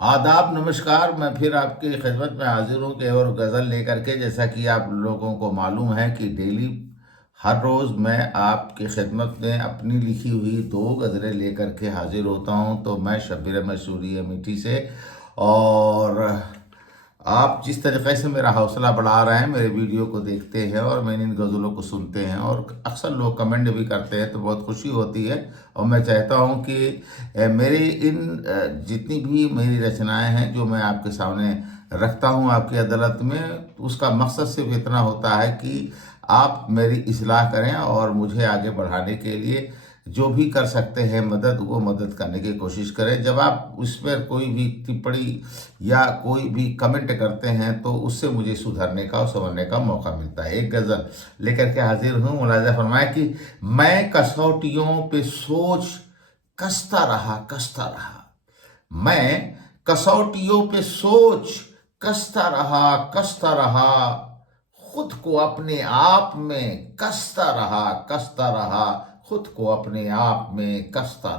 आदाब नमस्कार। मैं फिर आपकी खिदमत में हाजिर हूँ कि और गज़ल लेकर के। जैसा कि आप लोगों को मालूम है कि डेली हर रोज़ मैं आपकी खिदमत में अपनी लिखी हुई दो गज़लें लेकर के हाजिर होता हूँ। तो मैं शब्बीर मसूरी अमेठी से, और आप जिस तरीके से मेरा हौसला बढ़ा रहे हैं, मेरे वीडियो को देखते हैं और मैंने इन गज़लों को सुनते हैं, और अक्सर लोग कमेंट भी करते हैं, तो बहुत खुशी होती है। और मैं चाहता हूं कि मेरी जितनी भी मेरी रचनाएं हैं जो मैं आपके सामने रखता हूं आपकी अदालत में, उसका मकसद सिर्फ इतना होता है कि आप मेरी इस्लाह करें और मुझे आगे बढ़ाने के लिए जो भी कर सकते हैं मदद, वो मदद करने की कोशिश करें। जब आप उस पर कोई भी टिप्पणी या कोई भी कमेंट करते हैं तो उससे मुझे सुधरने का और संवरने का मौका मिलता है। एक गज़ल लेकर के हाजिर हूँ। मुलाजा फरमाया कि मैं कसौटियों पे सोच कसता रहा। मैं कसौटियों पे सोच कसता रहा। खुद को अपने आप में कसता रहा। खुद को अपने आप में कसता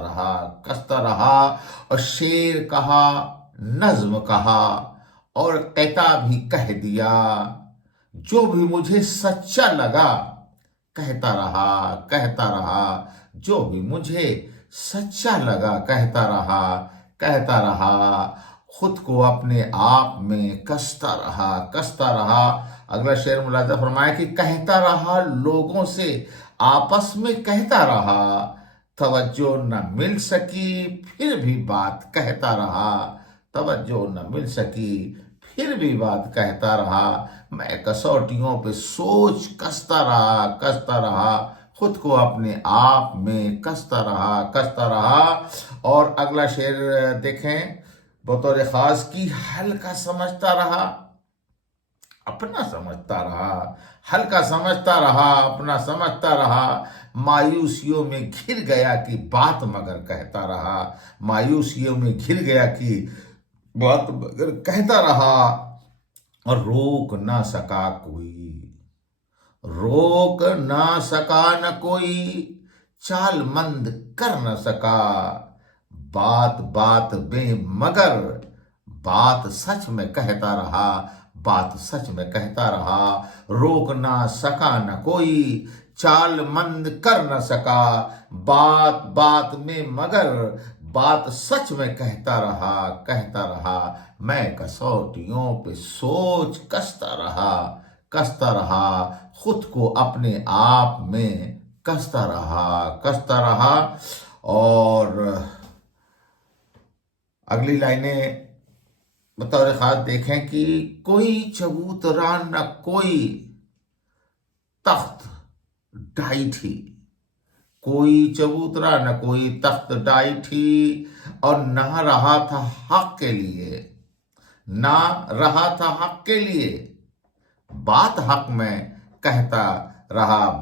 रहा। और शेर कहा, नज्म कहा, और कहता भी कह दिया। जो भी मुझे सच्चा लगा कहता रहा। जो भी मुझे सच्चा लगा कहता रहा। खुद को अपने आप में कसता रहा। अगला शेर मुलाजा फरमाया कि कहता रहा लोगों से, आपस में कहता रहा। तवज्जो न मिल सकी फिर भी बात कहता रहा। तवज्जो न मिल सकी फिर भी बात कहता रहा। मैं कसौटियों पे सोच कसता रहा। खुद को अपने आप में कसता रहा। और अगला शेर देखें, बतौर खास की हल्का समझता रहा, अपना समझता रहा। हल्का समझता रहा, अपना समझता रहा। मायूसियों में घिर गया कि बात मगर कहता रहा। मायूसियों में घिर गया कि बात मगर कहता रहा। और रोक ना सका न कोई, चाल मंद कर न सका। बात बात में मगर बात सच में कहता रहा। बात सच में कहता रहा। रोक ना सका न कोई, चाल मंद कर न सका। बात बात में मगर बात सच में कहता रहा। मैं कसौटियों पे सोच कसता रहा। खुद को अपने आप में कसता रहा। और अगली लाइनें बतौर खास देखें कि कोई चबूतरा न कोई तख्त ढाई थी। कोई चबूतरा न कोई तख्त ढाई थी। और ना रहा था हक के लिए, ना रहा था हक के लिए। बात हक में कहता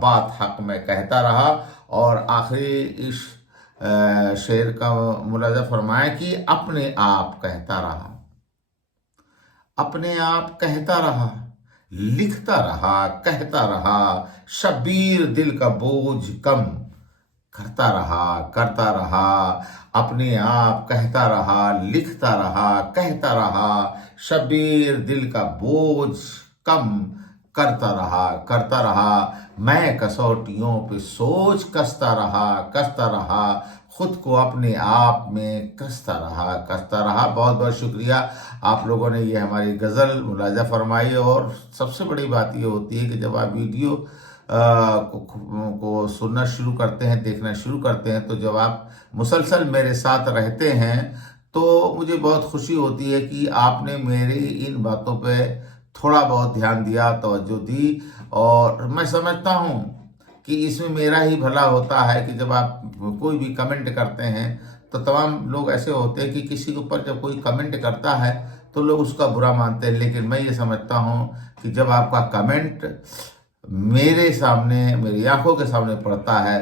बात हक में कहता रहा। और आखिरी इस शेर का मुलाजा फरमाया कि अपने आप कहता रहा। अपने आप कहता रहा, लिखता रहा, कहता रहा। शब्बीर दिल का बोझ कम करता रहा। अपने आप कहता रहा, लिखता रहा, कहता रहा। शब्बीर दिल का बोझ कम करता रहा। मैं कसौटियों पे सोच कसता रहा। खुद को अपने आप में कसता रहा। बहुत बहुत शुक्रिया। आप लोगों ने ये हमारी गज़ल मुलाजा फरमाई। और सबसे बड़ी बात ये होती है कि जब आप वीडियो को सुनना शुरू करते हैं, देखना शुरू करते हैं, तो जब आप मुसलसल मेरे साथ रहते हैं तो मुझे बहुत खुशी होती है कि आपने मेरी इन बातों पे थोड़ा बहुत ध्यान दिया, तवज्जो दी। और मैं समझता हूँ कि इसमें मेरा ही भला होता है कि जब आप कोई भी कमेंट करते हैं तो तमाम लोग ऐसे होते हैं कि किसी के ऊपर जब कोई कमेंट करता है तो लोग उसका बुरा मानते हैं। लेकिन मैं ये समझता हूँ कि जब आपका कमेंट मेरे सामने, मेरी आंखों के सामने पड़ता है,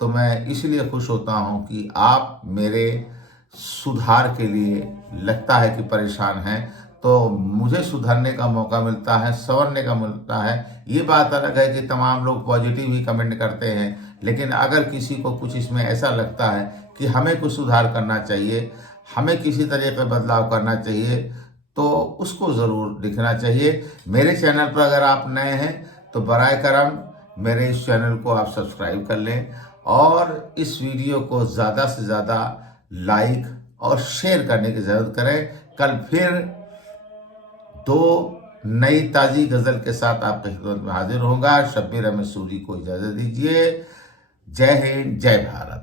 तो मैं इसलिए खुश होता हूँ कि आप मेरे सुधार के लिए लगता है कि परेशान हैं। तो मुझे सुधरने का मौका मिलता है, संवरने का मिलता है। ये बात अलग है कि तमाम लोग पॉजिटिव ही कमेंट करते हैं, लेकिन अगर किसी को कुछ इसमें ऐसा लगता है कि हमें कुछ सुधार करना चाहिए, हमें किसी तरह का बदलाव करना चाहिए तो उसको ज़रूर लिखना चाहिए। मेरे चैनल पर अगर आप नए हैं तो बराए करम मेरे इस चैनल को आप सब्सक्राइब कर लें और इस वीडियो को ज़्यादा से ज़्यादा लाइक और शेयर करने की ज़रूरत करें। कल फिर दो नई ताज़ी गज़ल के साथ आपकी खिदमत में हाजिर होगा। शब्बीर अहमद सूरी को इजाज़त दीजिए। जय हिंद, जय भारत।